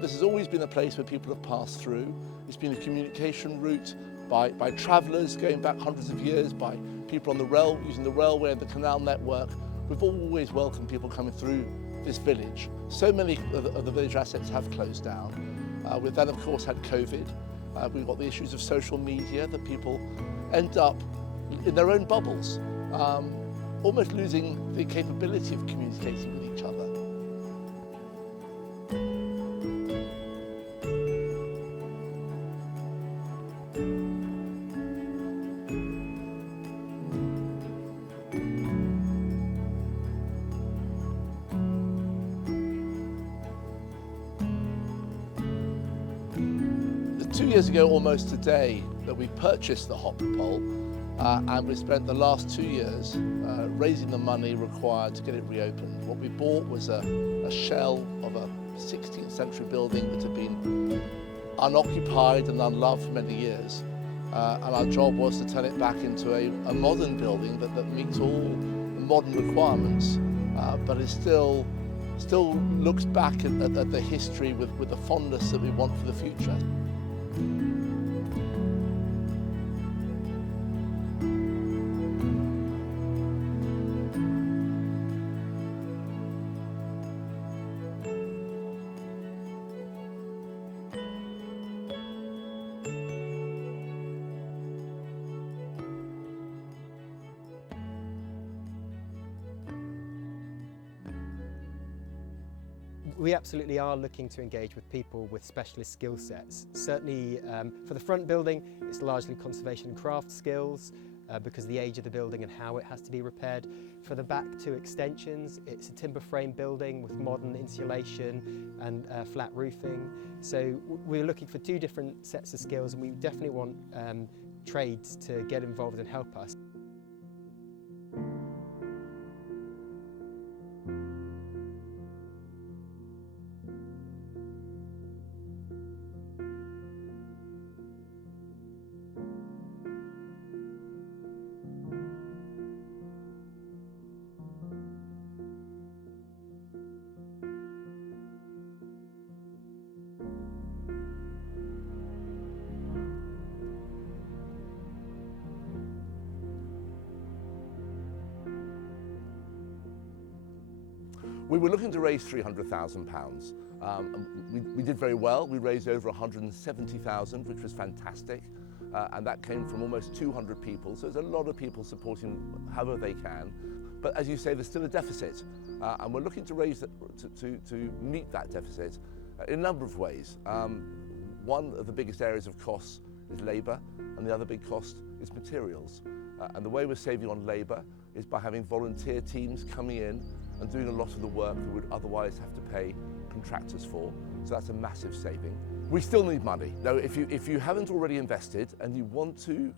This has always been a place where people have passed through. It's been a communication route by travellers going back hundreds of years, by people on the rail, using the railway and the canal network. We've always welcomed people coming through this village. So many of the village assets have closed down. We've then of course had COVID. We've got the issues of social media, that people end up in their own bubbles, almost losing the capability of communicating with each other. It's 2 years ago almost today that we purchased the hop pole, and we spent the last 2 years raising the money required to get it reopened. What we bought was a shell of a 16th century building that had been unoccupied and unloved for many years. And our job was to turn it back into a modern building that meets all the modern requirements, but it still looks back at the history with the fondness that we want for the future. We absolutely are looking to engage with people with specialist skill sets. Certainly for the front building, it's largely conservation and craft skills because of the age of the building and how it has to be repaired. For the back two extensions, it's a timber frame building with modern insulation and flat roofing. So we're looking for two different sets of skills, and we definitely want trades to get involved and help us. We were looking to raise £300,000. We did very well. We raised over 170,000, which was fantastic. And that came from almost 200 people. So there's a lot of people supporting however they can. But as you say, there's still a deficit. And we're looking to raise to meet that deficit in a number of ways. One of the biggest areas of costs is labour, and the other big cost is materials. And the way we're saving on labour is by having volunteer teams coming in and doing a lot of the work that we'd otherwise have to pay contractors for. So that's a massive saving. We still need money. Now, if you haven't already invested and you want to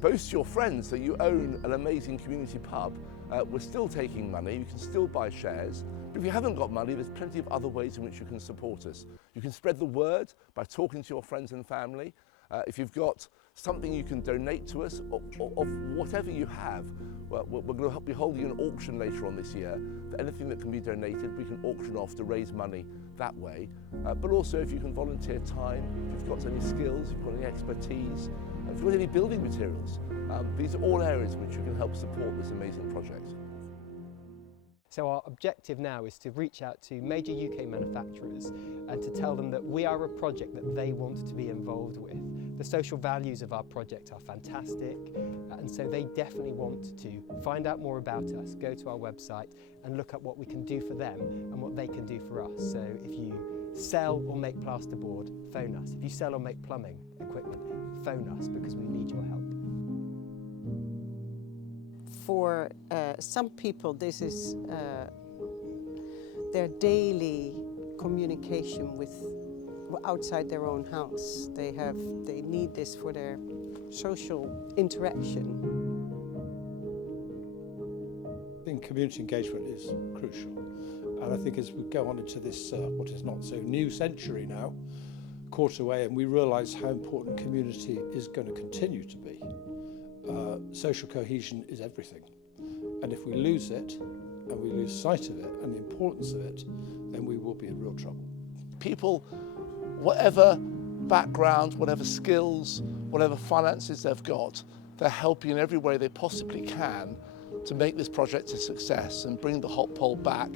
boast your friends that you own an amazing community pub, we're still taking money. You can still buy shares. But if you haven't got money, there's plenty of other ways in which you can support us. You can spread the word by talking to your friends and family. If you've got something you can donate to us, of whatever you have, we're going to be holding an auction later on this year. For anything that can be donated, we can auction off to raise money that way. But also if you can volunteer time, if you've got any skills, if you've got any expertise, if you've got any building materials, these are all areas in which you can help support this amazing project. So our objective now is to reach out to major UK manufacturers and to tell them that we are a project that they want to be involved with. The social values of our project are fantastic, and so they definitely want to find out more about us, go to our website and look at what we can do for them and what they can do for us. So if you sell or make plasterboard, phone us. If you sell or make plumbing equipment, phone us, because we need your help. For some people, this is their daily communication with outside their own house. They need this for their social interaction. I think community engagement is crucial, and I think as we go on into this what is not so new century now, quarter way, and we realise how important community is going to continue to be. Social cohesion is everything, and if we lose it and we lose sight of it and the importance of it, then we will be in real trouble. people, whatever background, whatever skills, whatever finances they've got, they're helping in every way they possibly can to make this project a success and bring the hot pole back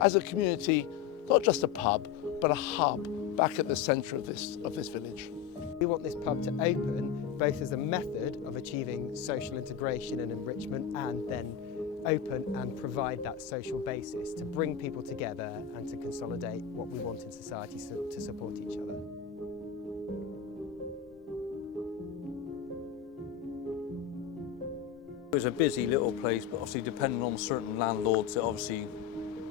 as a community, not just a pub, but a hub back at the centre of this village. We want this pub to open both as a method of achieving social integration and enrichment, and then open and provide that social basis to bring people together and to consolidate what we want in society to support each other. It was a busy little place, but obviously depending on certain landlords, it obviously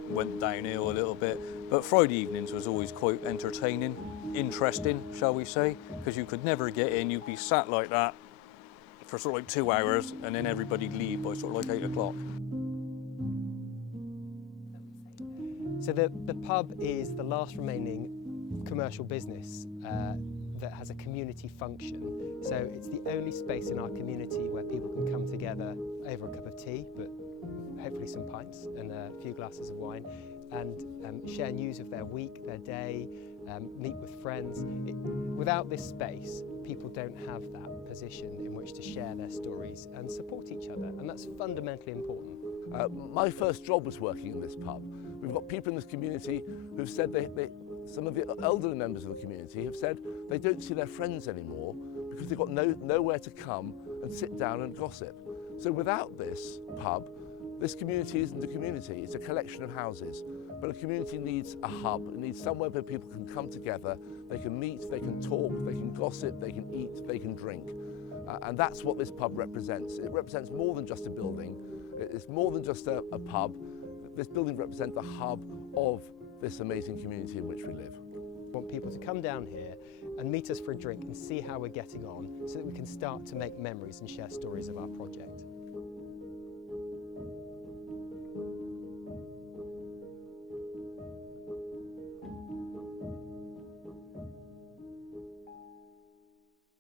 went downhill a little bit. But Friday evenings was always quite entertaining, interesting, shall we say, because you could never get in. You'd be sat like that for sort of like 2 hours, and then everybody'd leave by sort of like 8 o'clock. So the pub is the last remaining commercial business that has a community function. So it's the only space in our community where people can come together over a cup of tea, but hopefully some pints and a few glasses of wine, and share news of their week, their day, meet with friends. Without this space, people don't have that position in which to share their stories and support each other, and that's fundamentally important. My first job was working in this pub. We've got people in this community who've said some of the elderly members of the community have said they don't see their friends anymore because they've got nowhere to come and sit down and gossip. So without this pub, this community isn't a community, it's a collection of houses. But a community needs a hub, it needs somewhere where people can come together, they can meet, they can talk, they can gossip, they can eat, they can drink. And that's what this pub represents. It represents more than just a building, it's more than just a pub. This building represents the hub of this amazing community in which we live. We want people to come down here and meet us for a drink and see how we're getting on, so that we can start to make memories and share stories of our project.